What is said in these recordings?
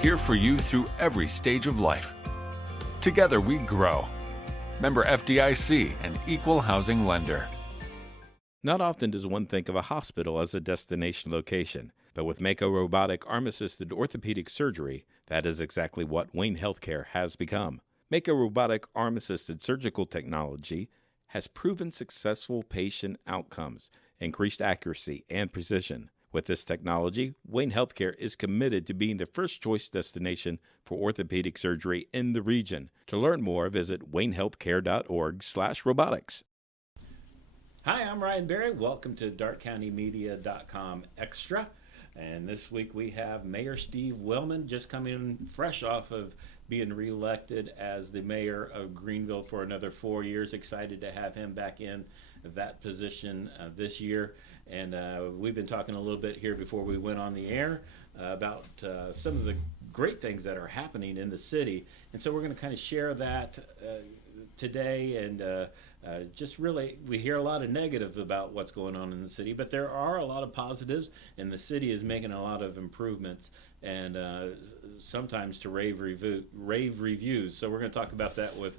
here for you through every stage of life. Together we grow. Member FDIC and Equal Housing Lender. Not often does one think of a hospital as a destination location, but with Mako robotic arm-assisted orthopedic surgery, that is exactly what Wayne Healthcare has become. Mako robotic arm-assisted surgical technology has proven successful patient outcomes, increased accuracy, and precision. With this technology, Wayne Healthcare is committed to being the first choice destination for orthopedic surgery in the region. To learn more, visit waynehealthcare.org/robotics. Hi, I'm Ryan Berry. Welcome to dartcountymedia.com Extra. And this week we have Mayor Steve Willman, just coming in fresh off of being reelected as the mayor of Greenville for another 4 years. Excited to have him back in that position this year. And we've been talking a little bit here before we went on the air about some of the great things that are happening in the city. And so we're going to kind of share that today, and just really, we hear a lot of negative about what's going on in the city, but there are a lot of positives, and the city is making a lot of improvements, and sometimes to rave reviews. So we're going to talk about that with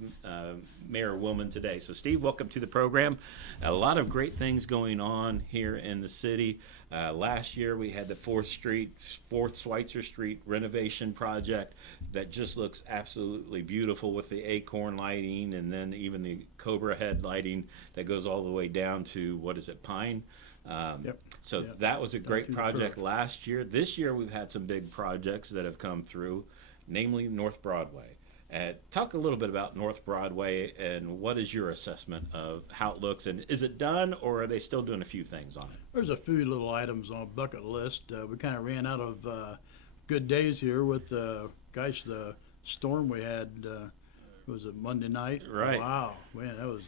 Mayor Willman today. So Steve, welcome to the program. A lot of great things going on here in the city. Last year we had the 4th Schweitzer Street renovation project that just looks absolutely beautiful with the acorn lighting, and then even the Cobra head lighting that goes all the way down to, what is it, Pine? So that was a great project last year. This year we've had some big projects that have come through, namely North Broadway. Talk a little bit about North Broadway, and what is your assessment of how it looks, and is it done, or are they still doing a few things on it? There's a few little items on a bucket list. We kind of ran out of good days here with the storm we had. Was it Monday night? Right. Wow, man, that was.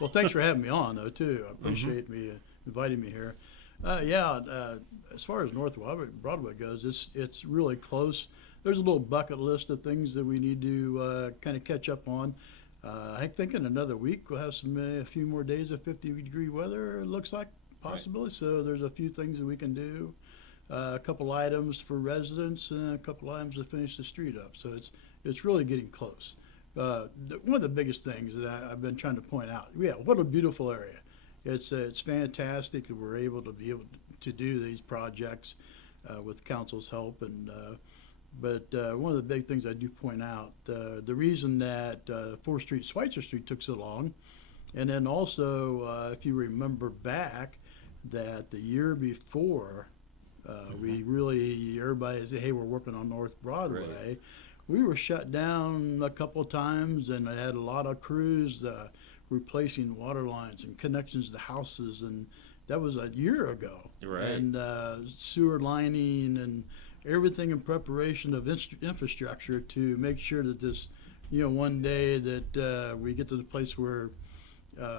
Well, thanks for having me on, though, too. I appreciate me inviting me here. As far as North Broadway goes, it's really close. There's a little bucket list of things that we need to kind of catch up on. I think in another week we'll have a few more days of 50-degree weather, it looks like, possibly. Right. So there's a few things that we can do. A couple items for residents and a couple items to finish the street up. So it's really getting close. One of the biggest things that I've been trying to point out, what a beautiful area. It's fantastic that we're able to do these projects with council's help, and but one of the big things I do point out, the reason that 4th Street, Schweitzer Street took so long, and then also if you remember back that the year before everybody said, hey, we're working on North Broadway. Right. We were shut down a couple of times, and I had a lot of crews replacing water lines and connections to houses, and that was a year ago. Right. And sewer lining and everything in preparation of infrastructure to make sure that this, one day that we get to the place where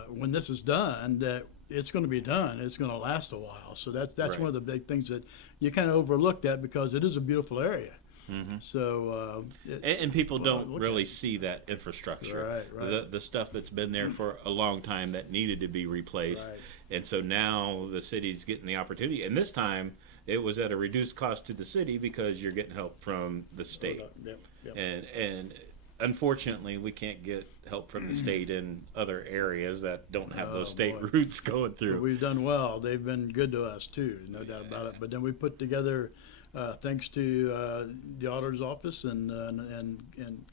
when this is done, that it's going to be done. It's going to last a while. So that's right. One of the big things that you kind of overlooked at, because it is a beautiful area. Mm-hmm. So and people don't really see that infrastructure, right. The stuff that's been there for a long time that needed to be replaced, right. And so now the city's getting the opportunity, and this time it was at a reduced cost to the city because you're getting help from the state. Yep. And unfortunately we can't get help from the state in other areas that don't have those state routes going through. But we've done well. They've been good to us too, no doubt about it. But then we put together, thanks to the auditor's office and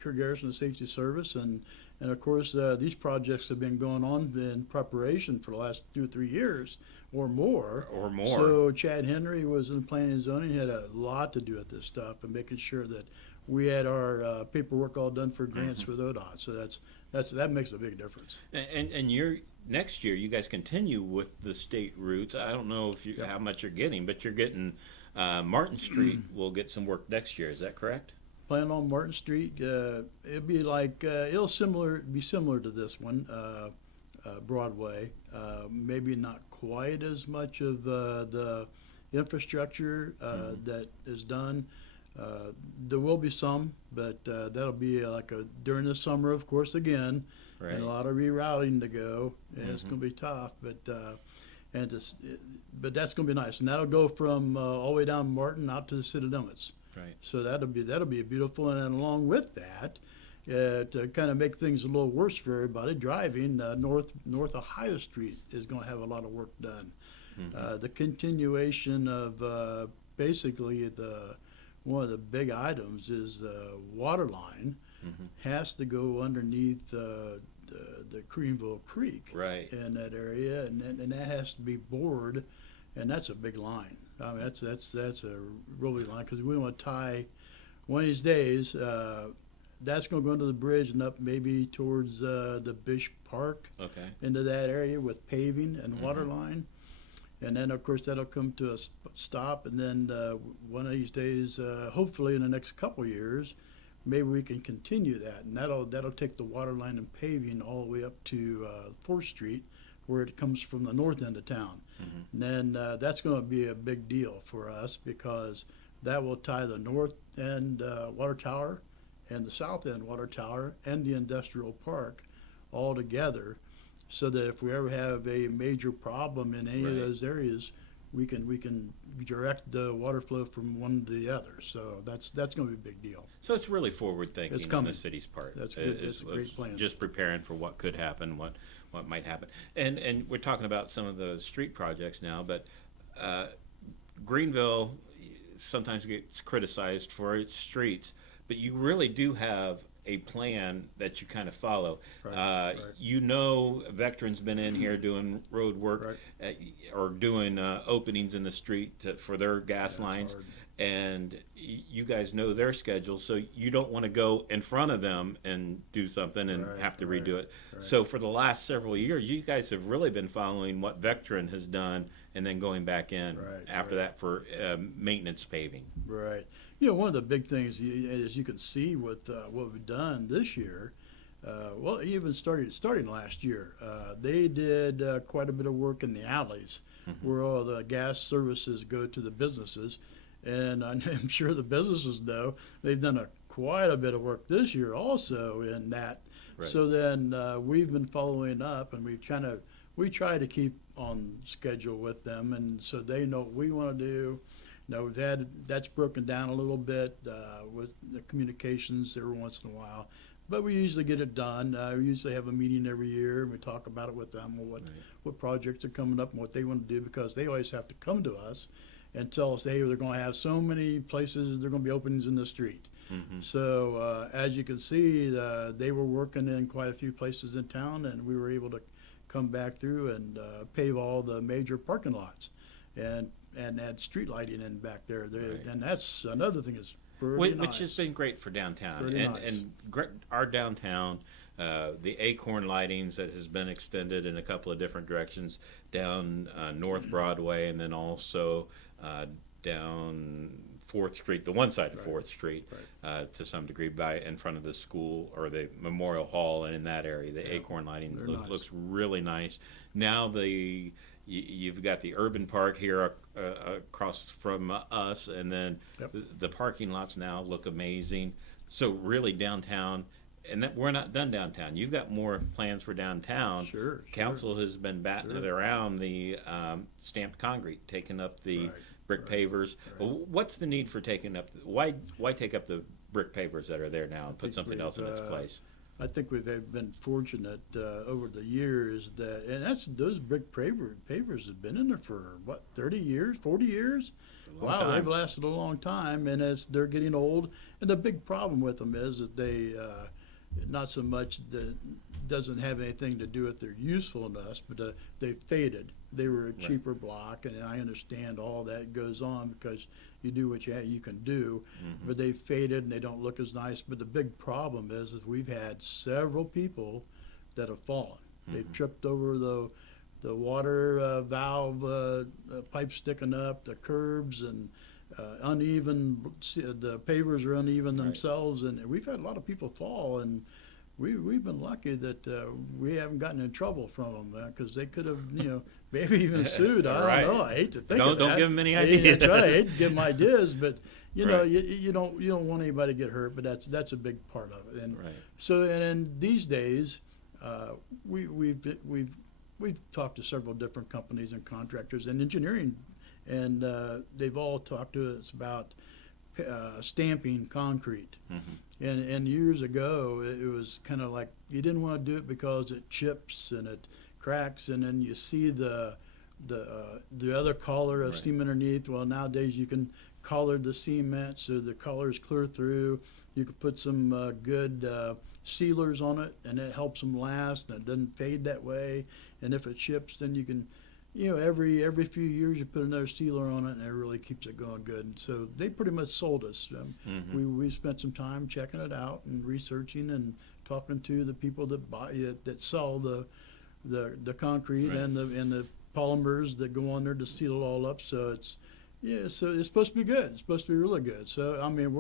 Kurt Garrison, the Safety Service, and of course these projects have been going on in preparation for the last 2 or 3 years or more. So Chad Henry was in planning and zoning. He had a lot to do with this stuff and making sure that we had our paperwork all done for grants with ODOT. So that makes a big difference. And next year you guys continue with the state routes. I don't know if how much you're getting, but you're getting. Martin Street will get some work next year. Is that correct? Plan on Martin Street. It'll be like be similar to this one, Broadway. Maybe not quite as much of the infrastructure that is done. There will be some, but that'll be during the summer, of course, again, right. And a lot of rerouting to go. And it's going to be tough, but that's going to be nice, and that'll go from all the way down Martin out to the city limits. Right. So that'll be beautiful. And then along with that, to kind of make things a little worse for everybody driving, North Ohio Street is going to have a lot of work done. The continuation of basically one of the big items is the water line has to go underneath the Greenville Creek in that area, and that has to be bored, and that's a big line. I mean, that's a really line, because we want to tie one of these days. That's going to go under the bridge and up maybe towards the Bish Park into that area with paving and water line. And then, of course, that'll come to a stop. And then one of these days, hopefully in the next couple of years, maybe we can continue that. And that'll take the water line and paving all the way up to 4th Street, where it comes from the north end of town. And then that's going to be a big deal for us, because that will tie the north end water tower and the south end water tower and the industrial park all together, so that if we ever have a major problem in any of those areas, we can direct the water flow from one to the other. So that's going to be a big deal. So it's really forward thinking on the city's part. That's good. It's a great plan. Just preparing for what could happen, what might happen. And we're talking about some of the street projects now, but Greenville sometimes gets criticized for its streets, but you really do have a plan that you kind of follow. You know, Vectron's been in here doing road work or doing openings in the street for their gas lines, and you guys know their schedule, so you don't want to go in front of them and do something and have to redo it. So for the last several years, you guys have really been following what Vectron has done and then going back in after that for maintenance paving. Right. You know, one of the big things, as you can see with what we've done this year, well, even starting last year, they did quite a bit of work in the alleys where all the gas services go to the businesses. And I'm sure the businesses know they've done quite a bit of work this year also in that. So then we've been following up, and we try to keep on schedule with them, and so they know what we want to do. Now that's broken down a little bit with the communications every once in a while, but we usually get it done. We usually have a meeting every year, and we talk about it with them, what projects are coming up and what they want to do, because they always have to come to us and tell us, hey, they're going to have so many places, they're going to be openings in the street. So as you can see, they were working in quite a few places in town, and we were able to come back through and pave all the major parking lots and add street lighting in back there. And that's another thing that's pretty nice. Which has been great for downtown. Pretty nice. Our downtown, the Acorn lightings that has been extended in a couple of different directions down North Broadway, and then also down 4th Street, the one side of 4th Street, to some degree, in front of the school or the Memorial Hall, and in that area, the Acorn lighting looks really nice. Now you've got the urban park here across from us, and then the parking lots now look amazing. So really downtown, and that we're not done downtown. You've got more plans for downtown. Sure. Council has been batting it around the stamped concrete, taking up the brick pavers. What's the need for taking up? Why take up the brick pavers that are there now and put something else in its place? I think we've been fortunate over the years those brick pavers have been in there for 30 years, 40 years. Wow, they've lasted a long time, and they're getting old. And the big problem with them is that they not so much that doesn't have anything to do with their usefulness, but they faded. They were a cheaper block, and I understand all that goes on because you do what you can do, but they faded and they don't look as nice. But the big problem is we've had several people that have fallen. They've tripped over the water valve pipe sticking up, the curbs, and uneven. The pavers are uneven themselves, and we've had a lot of people fall, and we've been lucky that we haven't gotten in trouble from them, because they could have, maybe even sued. I don't know. I hate to think of that. Don't give them any ideas. That's right. I hate to give them ideas, but you don't want anybody to get hurt. But that's a big part of it. And so, and then these days, we've talked to several different companies and contractors and engineering, and they've all talked to us about stamping concrete. Mm-hmm. And years ago, it was kind of like you didn't want to do it because it chips and it cracks, and then you see the other color of Right. seam underneath. Well, nowadays you can color the cement so the colors clear through. You can put some good sealers on it, and it helps them last, and it doesn't fade that way. And if it chips, then you can, every few years you put another sealer on it, and it really keeps it going good. And so they pretty much sold us. Mm-hmm. We spent some time checking it out and researching and talking to the people that buy it, that sell the concrete Right. and the polymers that go on there to seal it all up. So so it's supposed to be good. It's supposed to be really good. So I mean,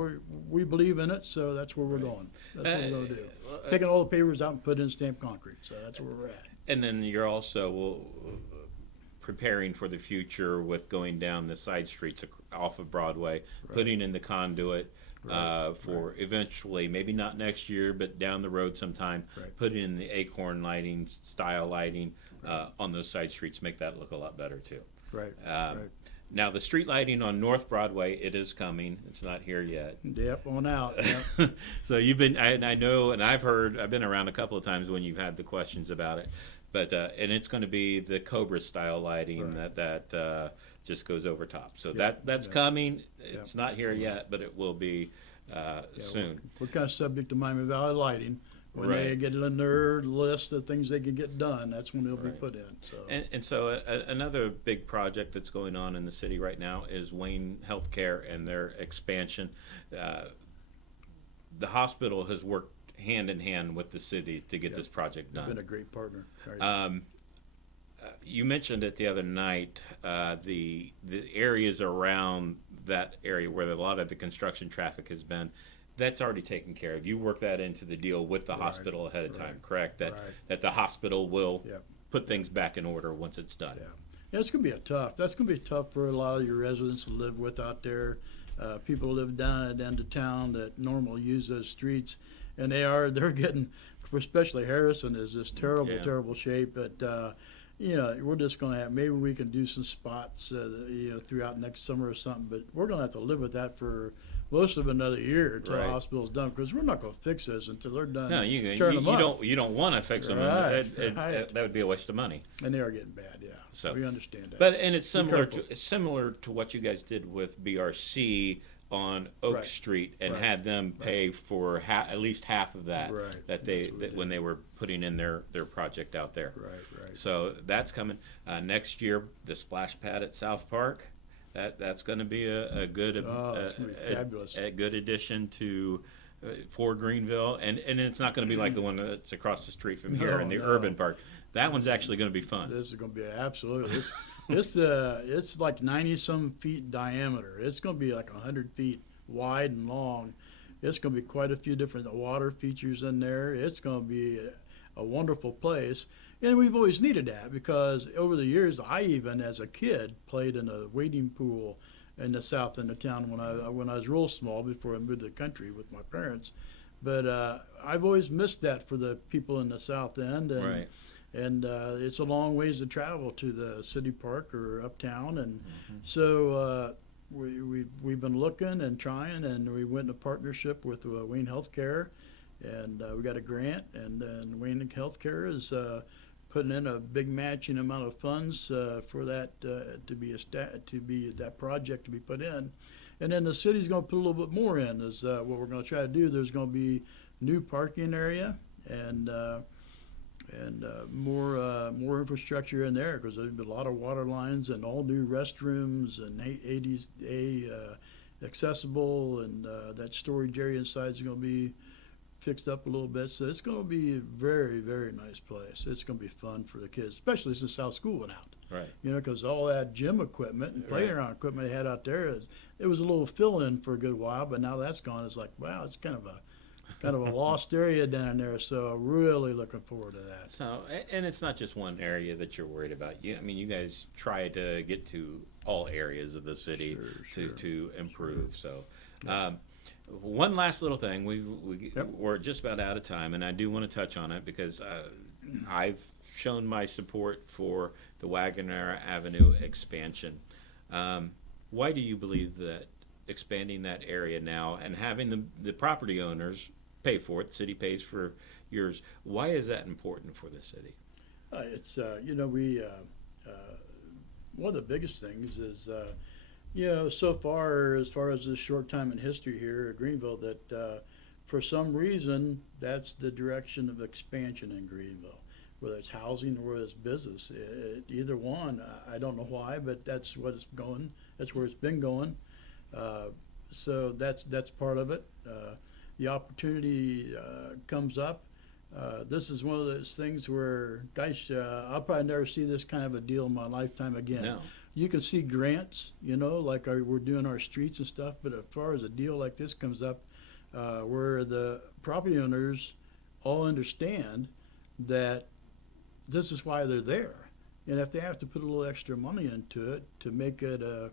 we believe in it. So that's where we're Right. going. That's what we're going to do. Well, Taking all the pavers out and put in stamped concrete. So that's where we're at. And then you're also preparing for the future with going down the side streets off of Broadway, Right. putting in the conduit Right. for eventually, maybe not next year, but down the road sometime, Right. putting in the acorn lighting, style lighting on those side streets, make that look a lot better too. Right. Um, Right. Now, the street lighting on North Broadway, it is coming. It's not here yet. Yep. On out. Yep. So you've been, I know, and I've been around a couple of times when you've had the questions about it, but and it's going to be the Cobra style lighting Right. that just goes over top. So Yeah, that's yeah. coming. It's not here yet, but it will be soon. We're kind of subject to Miami Valley Lighting. When they Right. get in their list of things they can get done, that's when they'll be Right. put in. So And so another big project that's going on in the city right now is Wayne Healthcare and their expansion. The hospital has worked hand in hand with the city to get Yep. this project they've done. been a great partner. Right. You mentioned it the other night, the areas around that area where a lot of the construction traffic has been, that's already taken care of. You work that into the deal with the Right, hospital ahead of time, right, correct? That right. that the hospital will Yep. put things back in order once it's done. Yeah. Yeah, it's gonna be that's gonna be tough for a lot of your residents to live with out there. People live down at the end of town that normally use those streets, and they're getting, especially Harrison is this terrible, Yeah. terrible shape. But we're just gonna have, maybe we can do some spots, throughout next summer or something. But we're gonna have to live with that for most of another year until Right. the hospital's done, because we're not gonna fix this until they're done. No, you tearing them up. don't want to fix them. Right, That would be a waste of money. And they are getting bad. Yeah. So- we understand that. But it's careful. similar to what you guys did with BRC on Oak Right. Street and Right. had them pay for at least half of that Right. that That's what we when did. they were putting in their project out there. Right. Right. So that's coming next year. The splash pad at South Park, that's going to be a good It's gonna be fabulous. a good addition to for Greenville, and it's not going to be like the one that's across the street from here in the No. urban park. That one's actually going to be fun. This is going to be absolutely. It's like 90-some feet diameter. It's going to be like 100 feet wide and long. It's going to be quite a few different water features in there. It's going to be a wonderful place. And we've always needed that, because over the years, I even as a kid played in a wading pool in the south end of town when I was real small, before I moved to the country with my parents. But I've always missed that for the people in the south end. And, Right. And it's a long ways to travel to the city park or uptown. And so we've been looking and trying, and we went into partnership with Wayne Healthcare, and we got a grant, and then Wayne Healthcare is putting in a big matching amount of funds for that to be that project to be put in. And then the city's going to put a little bit more in. Is what we're going to try to do. There's going to be new parking area and more infrastructure in there, because there's been a lot of water lines and all new restrooms and ADA accessible, and that storage area inside is going to be fixed up a little bit. So it's going to be a very, very nice place. It's going to be fun for the kids, especially since South School went out. Right. Because all that gym equipment and playground equipment they had out there, it was a little fill-in for a good while, but now that's gone. It's like, wow, it's kind of a lost area down there. So really looking forward to that. So, and it's not just one area that you're worried about. You guys try to get to all areas of the city Sure. to improve. So, one last little thing. We're just about out of time, and I do want to touch on it because I've shown my support for the Wagoner Avenue expansion. Why do you believe that expanding that area now and having the property owners pay for it. The city pays for yours. Why is that important for the city? It's we one of the biggest things is so far as this short time in history here at Greenville that for some reason that's the direction of expansion in Greenville, whether it's housing or whether it's business. Either one, I don't know why, but that's what it's going. That's where it's been going. So that's part of it. The opportunity comes up. This is one of those things where, gosh, I'll probably never see this kind of a deal in my lifetime again. No. You can see grants, like we're doing our streets and stuff, but as far as a deal like this comes up, where the property owners all understand that this is why they're there. And if they have to put a little extra money into it to make it a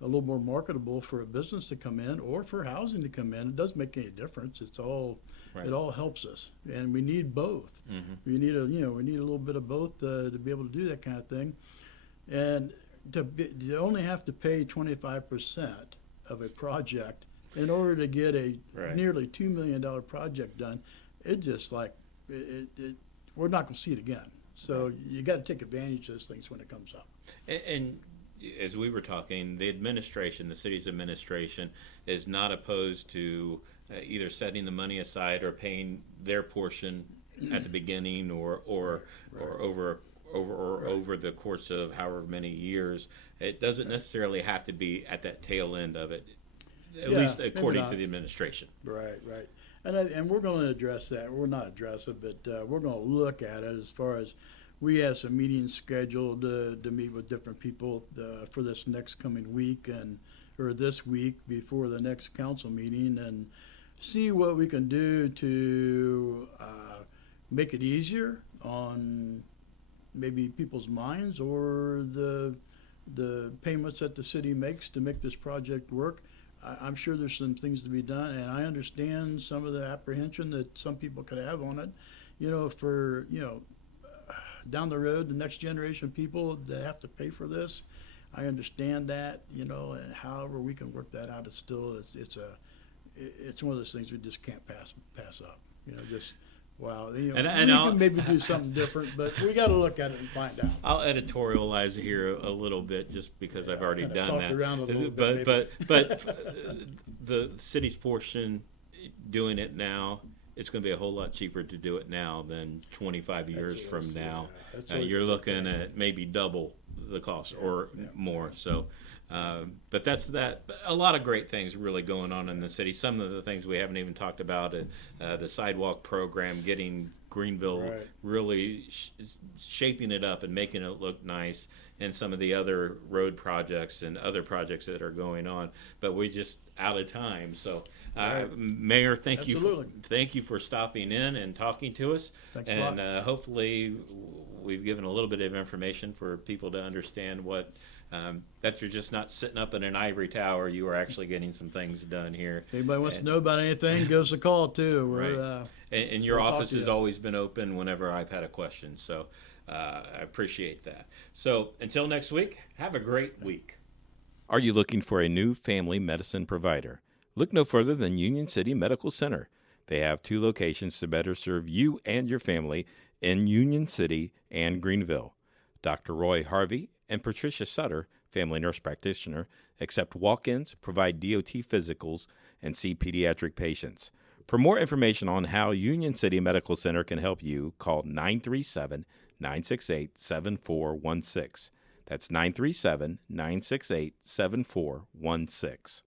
little more marketable for a business to come in or for housing to come in, it doesn't make any difference. It's all Right. It all helps us, and we need both. Mm-hmm. We need a little bit of both to be able to do that kind of thing, and to only have to pay 25% of a project in order to get a Right. nearly $2 million project done. It just we're not going to see it again. So you got to take advantage of those things when it comes up. And as we were talking, the city's administration is not opposed to either setting the money aside or paying their portion at the beginning or over the course of however many years. It doesn't necessarily have to be at that tail end of it, at least according to the administration. Right. And we're going to address that. We're not address it, but we're going to look at it as far as we have some meetings scheduled to meet with different people for this next coming week or this week before the next council meeting, and see what we can do to make it easier on maybe people's minds or the payments that the city makes to make this project work. I'm sure there's some things to be done, and I understand some of the apprehension that some people could have on it. Down the road, the next generation of people that have to pay for this, I understand that, and however we can work that out, it's one of those things we just can't pass up. Wow. We can maybe do something different, but we got to look at it and find out. I'll editorialize here a little bit just because I've already done that. Around a little but the city's portion, doing it now, it's going to be a whole lot cheaper to do it now than 25 years from now. You're looking at maybe double the cost or more. So, but that's that. A lot of great things really going on in the city. Some of the things we haven't even talked about, the sidewalk program, getting Greenville really shaping it up and making it look nice, and some of the other road projects and other projects that are going on. But we're just out of time. So, Mayor, thank you for stopping in and talking to us. Thanks a lot. And hopefully we've given a little bit of information for people to understand what that you're just not sitting up in an ivory tower. You are actually getting some things done here. If anybody wants to know about anything, give us a call too. And your office has always been open whenever I've had a question. So I appreciate that. So until next week, have a great week. Are you looking for a new family medicine provider? Look no further than Union City Medical Center. They have 2 locations to better serve you and your family in Union City and Greenville. Dr. Roy Harvey and Patricia Sutter, family nurse practitioner, accept walk-ins, provide DOT physicals, and see pediatric patients. For more information on how Union City Medical Center can help you, call 937-968-7416. That's 937-968-7416.